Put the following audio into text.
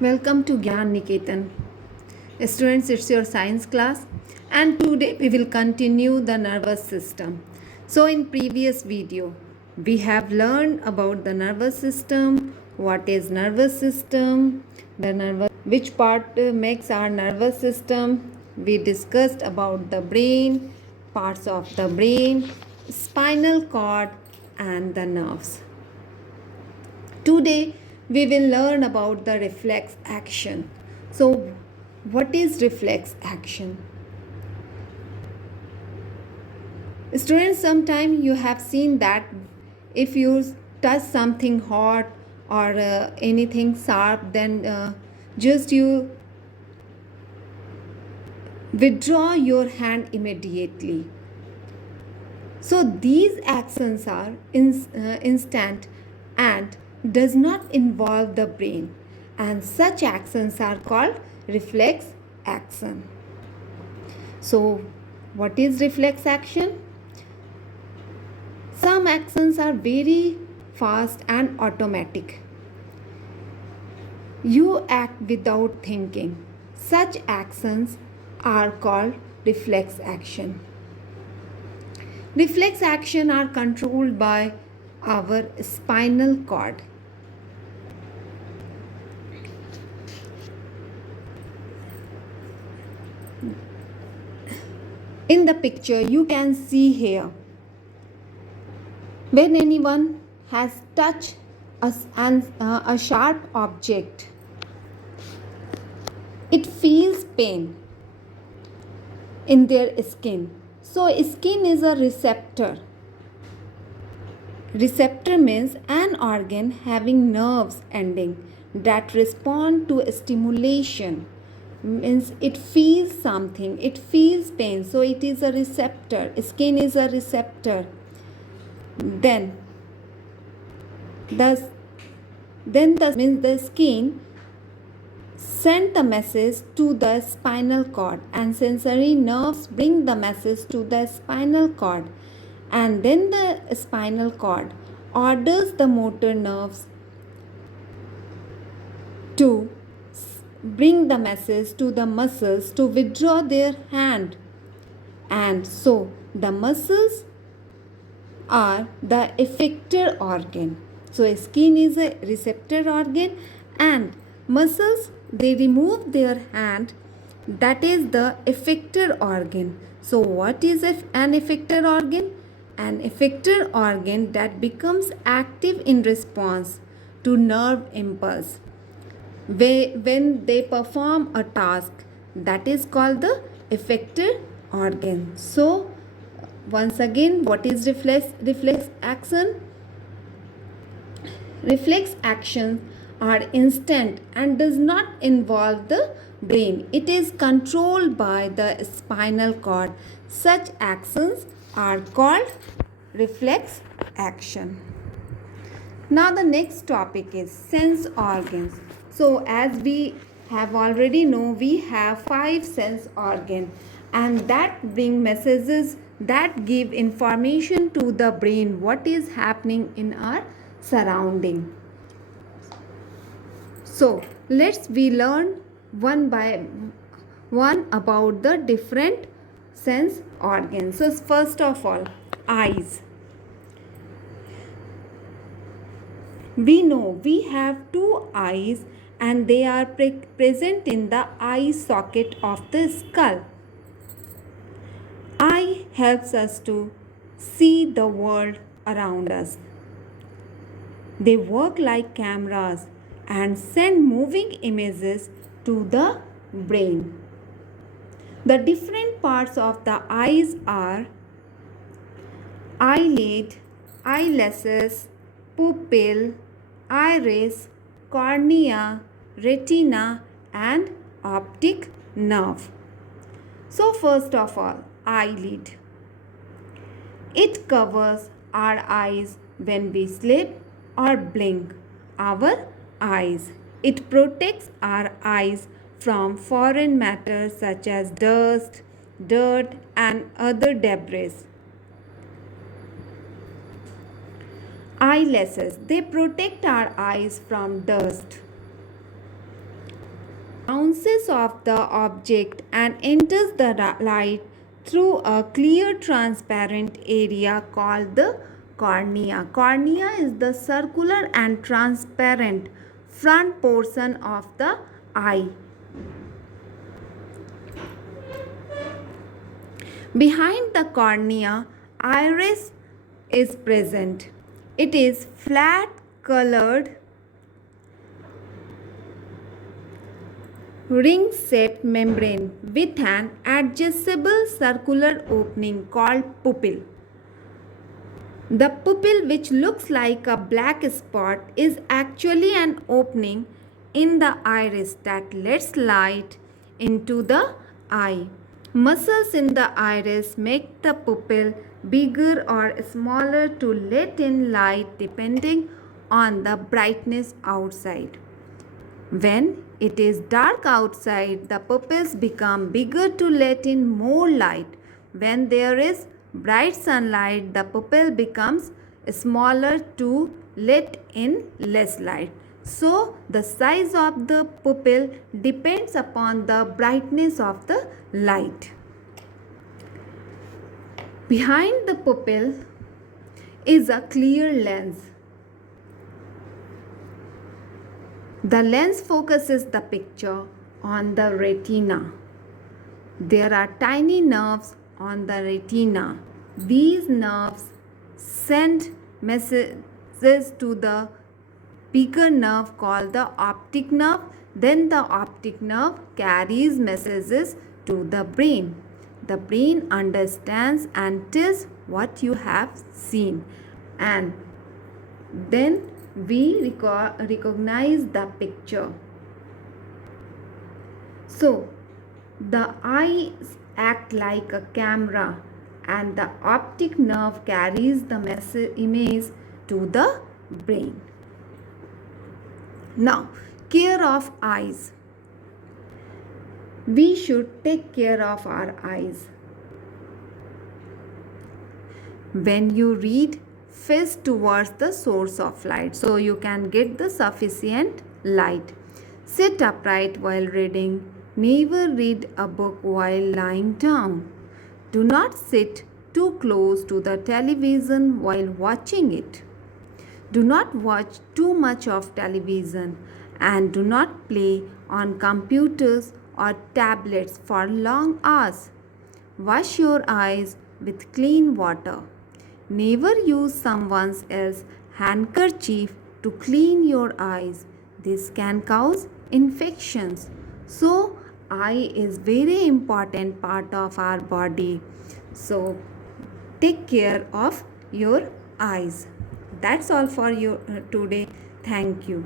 Welcome to Gyan Niketan. Students, it's your science class, and today we will continue the nervous system. So, in previous video, we have learned about the nervous system, what is nervous system, which part makes our nervous system. We discussed about the brain, parts of the brain, spinal cord, and the nerves. Today we will learn about the reflex action. So, what is reflex action? Students, sometime you have seen that if you touch something hot or anything sharp, then just you withdraw your hand immediately. So these actions are instant and does not involve the brain, and such actions are called reflex action. So what is reflex action? Some actions are very fast and automatic. You act without thinking. Such actions are called reflex action. Reflex action are controlled by our spinal cord. In the picture you can see here, when anyone has touched a sharp object, it feels pain in their skin. So skin is a receptor. Receptor means an organ having nerves ending that respond to stimulation. Means it feels something, it feels pain, so it is a receptor. Skin is a receptor. Then the means the skin send the message to the spinal cord, and sensory nerves bring the message to the spinal cord, and then the spinal cord orders the motor nerves to bring the message to the muscles to withdraw their hand, and so the muscles are the effector organ. So skin is a receptor organ, and muscles, they remove their hand, that is the effector organ. So what is an effector organ? An effector organ that becomes active in response to nerve impulse when they perform a task, that is called the effector organ. So once again, what is reflex action? Reflex actions are instant and does not involve the brain. It is controlled by the spinal cord. Such actions are called reflex action. Now the next topic is sense organs. So as we have already know, we have 5 sense organs, and that bring messages, that give information to the brain what is happening in our surrounding. So let's we learn one by one about the different sense organs. So first of all, eyes. We know we have 2 eyes, and they are present in the eye socket of the skull. Eye helps us to see the world around us. They work like cameras and send moving images to the brain. The different parts of the eyes are eyelid, eyelashes, pupil, iris, cornea, retina, and optic nerve. So first of all, eyelid. It covers our eyes when we sleep or blink our eyes. It protects our eyes from foreign matter such as dust, dirt, and other debris. Eyelashes, they protect our eyes from dust. bounces off the object and enters the light through a clear transparent area called the cornea. Cornea is the circular and transparent front portion of the eye. Behind the cornea, iris is present. It is flat colored ring set membrane with an adjustable circular opening called pupil. The pupil, which looks like a black spot, is actually an opening in the iris that lets light into the eye. Muscles in the iris make the pupil bigger or smaller to let in light depending on the brightness outside. When it is dark outside, the pupils become bigger to let in more light. When there is bright sunlight, the pupil becomes smaller to let in less light. So, the size of the pupil depends upon the brightness of the light. Behind the pupil is a clear lens. The lens focuses the picture on the retina. There are tiny nerves on the retina. These nerves send messages to the bigger nerve called the optic nerve. Then the optic nerve carries messages to the brain. The brain understands and tells what you have seen, and then we recognize the picture. So, the eyes act like a camera, and the optic nerve carries the image to the brain. Now, care of eyes. We should take care of our eyes. When you read, face towards the source of light so you can get the sufficient light. Sit upright while reading. Never read a book while lying down. Do not sit too close to the television while watching it. Do not watch too much of television, and do not play on computers or tablets for long hours. Wash your eyes with clean water. Never use someone else's handkerchief to clean your eyes. This can cause infections. So, eye is very important part of our body. So, take care of your eyes. That's all for you today. Thank you.